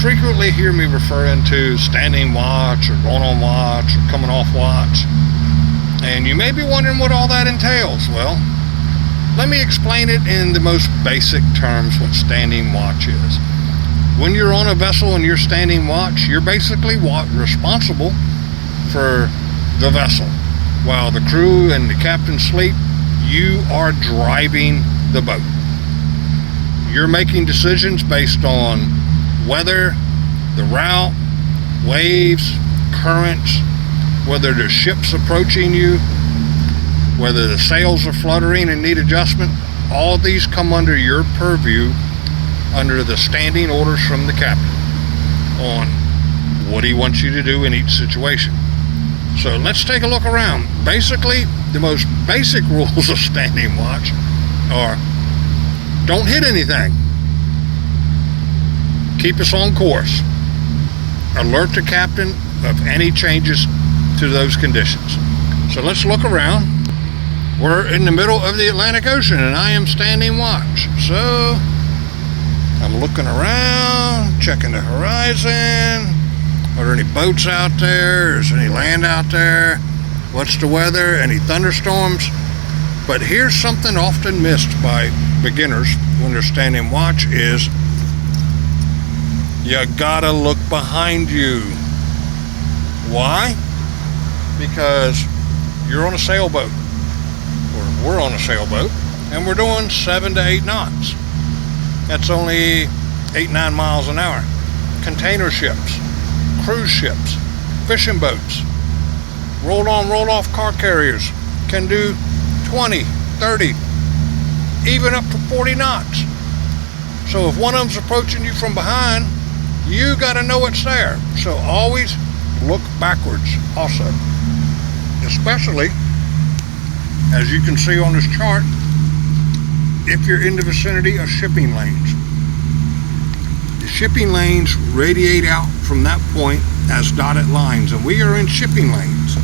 frequently hear me referring to standing watch or going on watch or coming off watch. And you may be wondering what all that entails. Well, let me explain it in the most basic terms what standing watch is. When you're on a vessel and you're standing watch, you're basically responsible for the vessel. While the crew and the captain sleep, you are driving the boat. You're making decisions based on weather, the route, waves, currents, whether there's ships approaching you, whether the sails are fluttering and need adjustment. All these come under your purview under the standing orders from the captain on what he wants you to do in each situation. So let's take a look around. Basically, the most basic rules of standing watch are: don't hit anything, keep us on course, alert the captain of any changes to those conditions. So let's look around. We're in the middle of the Atlantic Ocean and I am standing watch. So I'm looking around, checking the horizon. Are there any boats out there? Is there any land out there? What's the weather? Any thunderstorms? But here's something often missed by beginners when they're standing watch is you gotta look behind you. Why? Because you're on a sailboat, or we're on a sailboat, and we're doing 7 to 8 knots. That's only 8-9 miles an hour. Container ships, cruise ships, fishing boats, rolled on, rolled off car carriers can do 20, 30, even up to 40 knots. So if one of them's approaching you from behind, you got to know it's there. So always look backwards also. Especially, as you can see on this chart, if you're in the vicinity of shipping lanes. The shipping lanes radiate out from that point as dotted lines, and we are in shipping lanes.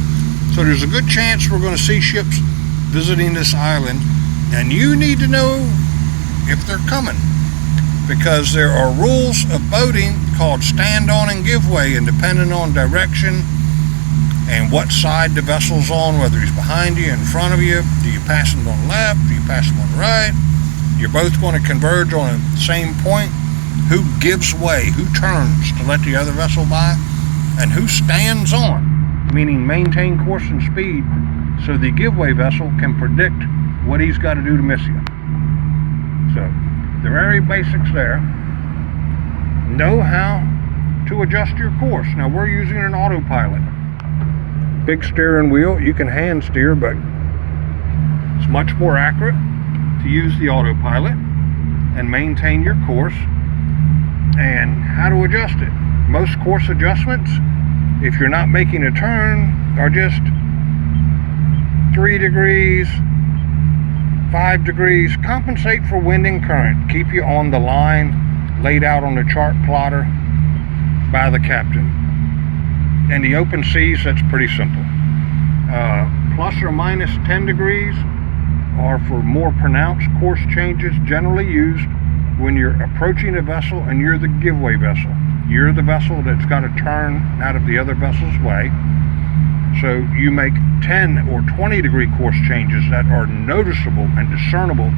So there's a good chance we're going to see ships visiting this island, and you need to know if they're coming, because there are rules of boating called stand on and give way, and depending on direction and what side the vessel's on, whether he's behind you, in front of you, do you pass him on the left, do you pass him on the right, you're both going to converge on the same point. Who gives way, who turns to let the other vessel by, and who stands on, meaning maintain course and speed, so the giveaway vessel can predict what he's got to do to miss you. So the very basics there. Know how to adjust your course. Now we're using an autopilot. Big steering wheel, you can hand steer, but it's much more accurate to use the autopilot and maintain your course. And how to adjust it. Most course adjustments, if you're not making a turn, are just 3 degrees, 5 degrees. Compensate for wind and current. Keep you on the line laid out on the chart plotter by the captain. And the open seas, that's pretty simple. Plus or minus 10 degrees are for more pronounced course changes, generally used when you're approaching a vessel and you're the giveaway vessel. You're the vessel that's got to turn out of the other vessel's way. So you make 10 or 20 degree course changes that are noticeable and discernible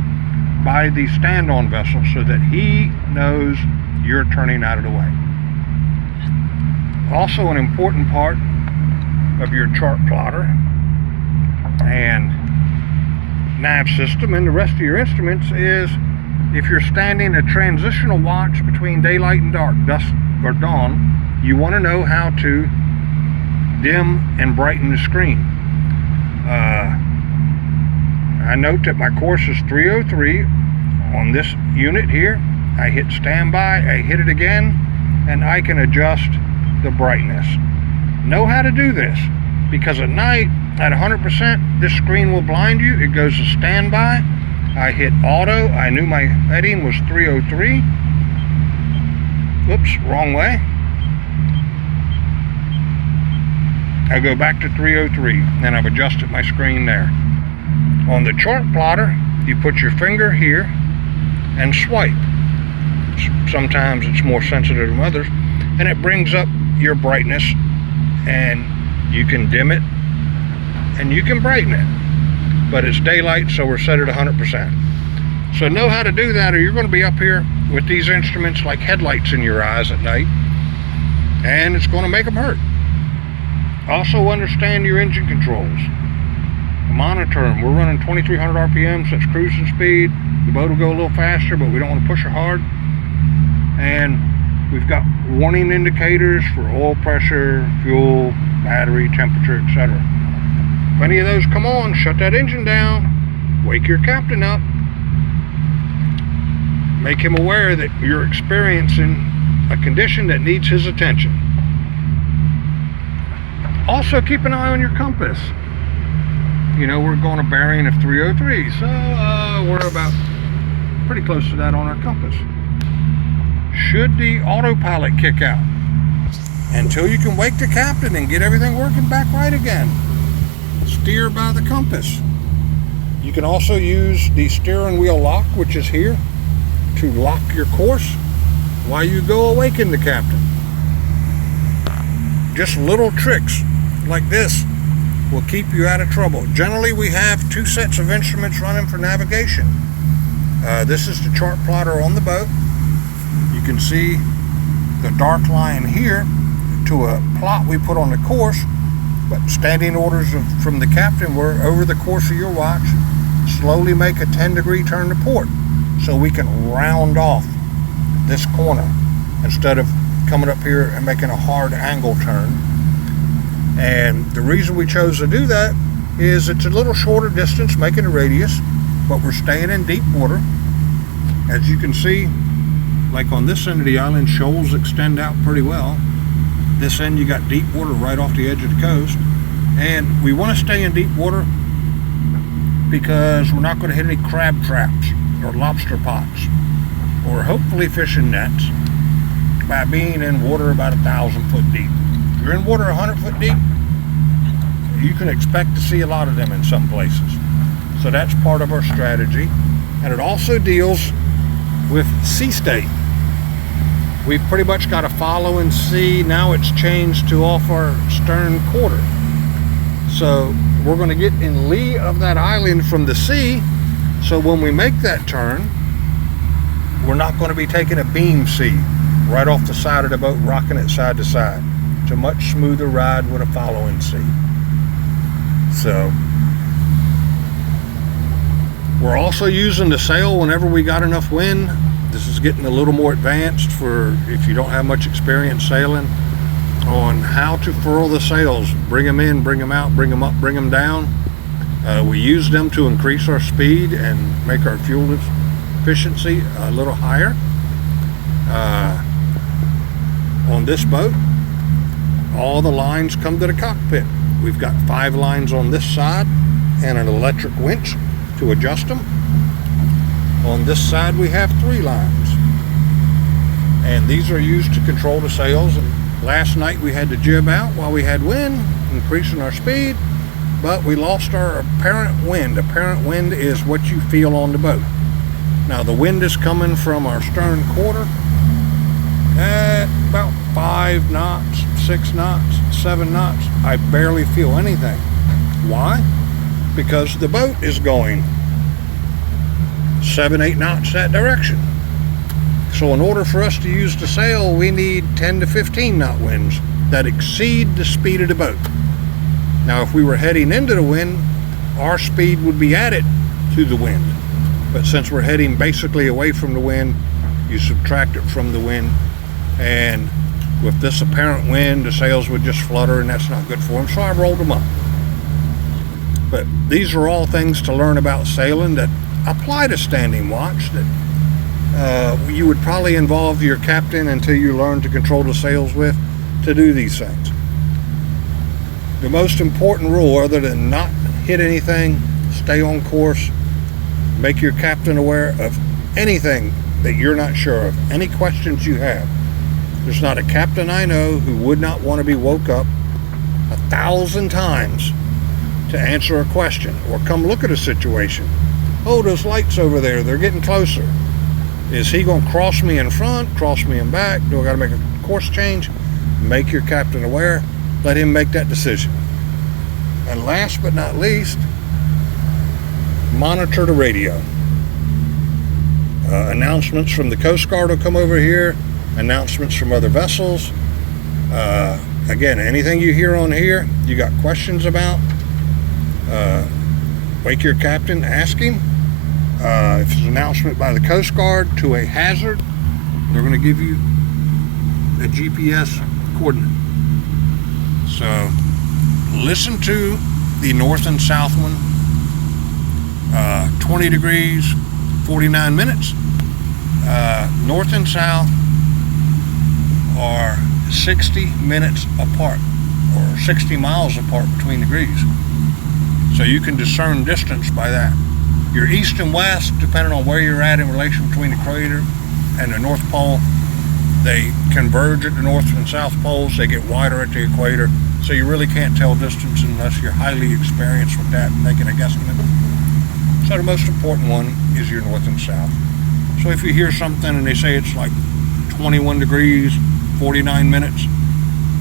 by the stand-on vessel, so that he knows you're turning out of the way. Also, an important part of your chart plotter and nav system and the rest of your instruments is, if you're standing a transitional watch between daylight and dark, dusk or dawn, you want to know how to dim and brighten the screen. I note that my course is 303 on this unit here. I hit standby, I hit it again, and I can adjust the brightness. Know how to do this, because at night at 100% this screen will blind you. It goes to standby. I hit auto. I knew my heading was 303. Oops, wrong way. I go back to 303, and I've adjusted my screen there. On the chart plotter, you put your finger here and swipe. Sometimes it's more sensitive than others. and it brings up your brightness, and you can dim it and you can brighten it, but it's daylight, so we're set at 100%. So know how to do that, or you're going to be up here with these instruments like headlights in your eyes at night, and it's going to make them hurt. Also understand your engine controls. Monitor them. We're running 2300 RPM, so it's cruising speed. The boat will go a little faster, but we don't want to push her hard. And we've got warning indicators for oil pressure, fuel, battery, temperature, etc. If any of those come on, shut that engine down, wake your captain up, make him aware that you're experiencing a condition that needs his attention. Also keep an eye on your compass. You know, we're going a bearing of 303, so we're about pretty close to that on our compass. Should the autopilot kick out, until you can wake the captain and get everything working back right again, steer by the compass. You can also use the steering wheel lock, which is here, to lock your course while you go awaken the captain. Just little tricks like this will keep you out of trouble. Generally, we have 2 sets of instruments running for navigation. This is the chart plotter on the boat. You can see the dark line here to a plot we put on the course, but standing orders from the captain were, over the course of your watch, slowly make a 10-degree turn to port, so we can round off this corner instead of coming up here and making a hard angle turn. And the reason we chose to do that is it's a little shorter distance, making a radius, but we're staying in deep water. As you can see, like on this end of the island, shoals extend out pretty well. This end you got deep water right off the edge of the coast, and we want to stay in deep water because we're not going to hit any crab traps or lobster pots or hopefully fishing nets by being in water about 1,000 foot deep. If you're in water 100 foot deep, you can expect to see a lot of them in some places. So that's part of our strategy. And it also deals with sea state. We've pretty much got a follow and see. Now it's changed to off our stern quarter. So we're going to get in lee of that island from the sea. So when we make that turn, we're not going to be taking a beam sea right off the side of the boat, rocking it side to side. It's a much smoother ride with a following sea. So we're also using the sail whenever we got enough wind. This is getting a little more advanced for if you don't have much experience sailing, on how to furl the sails, bring them in, bring them out, bring them up, bring them down. We use them to increase our speed and make our fuel efficiency a little higher. On this boat, all the lines come to the cockpit. We've got 5 lines on this side and an electric winch to adjust them. On this side we have 3 lines, and these are used to control the sails. And last night we had the jib out while we had wind, increasing our speed, but we lost our apparent wind. Apparent wind is what you feel on the boat. Now the wind is coming from our stern quarter at about 5 knots, 6 knots, 7 knots. I barely feel anything. Why? Because the boat is going 7, 8 knots that direction. So in order for us to use the sail, we need 10 to 15 knot winds that exceed the speed of the boat. Now if we were heading into the wind, our speed would be added to the wind. But since we're heading basically away from the wind, you subtract it from the wind, and with this apparent wind, the sails would just flutter, and that's not good for them, so I rolled them up. But these are all things to learn about sailing that apply to standing watch, that you would probably involve your captain until you learn to control the sails with to do these things. The most important rule, other than not hit anything, stay on course, make your captain aware of anything that you're not sure of, any questions you have. There's not a captain I know who would not want to be woke up 1,000 times to answer a question or come look at a situation. Oh, those lights over there, they're getting closer. Is he going to cross me in front, cross me in back? Do I got to make a course change? Make your captain aware. Let him make that decision. And last but not least, monitor the radio. Announcements from the Coast Guard will come over here. Announcements from other vessels. Again, anything you hear on here, you got questions about, wake your captain, ask him. If it's an announcement by the Coast Guard to a hazard, they're going to give you a GPS coordinate. So listen to the north and south one. 20 degrees, 49 minutes. North and south are 60 minutes apart, or 60 miles apart between degrees. So you can discern distance by that. Your east and west, depending on where you're at in relation between the equator and the North Pole, they converge at the north and south poles. They get wider at the equator. So you really can't tell distance unless you're highly experienced with that and making a guesstimate. So the most important one is your north and south. So if you hear something and they say it's like 21 degrees, 49 minutes,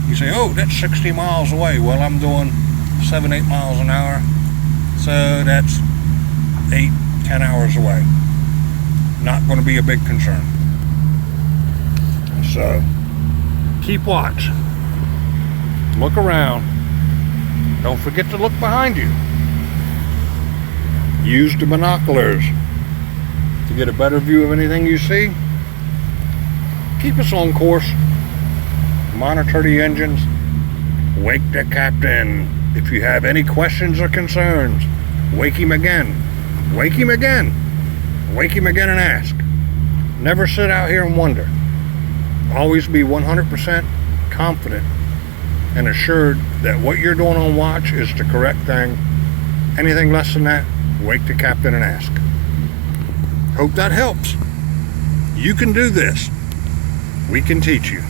you say, oh, that's 60 miles away. Well, I'm doing 7-8 miles an hour. So that's 8-10 hours away. Not going to be a big concern. So keep watch. Look around. Don't forget to look behind you. Use the binoculars to get a better view of anything you see. Keep us on course. Monitor the engines. Wake the captain. If you have any questions or concerns, wake him again. Wake him again. Wake him again and ask. Never sit out here and wonder. Always be 100% confident and assured that what you're doing on watch is the correct thing. Anything less than that, wake the captain and ask. Hope that helps. You can do this. We can teach you.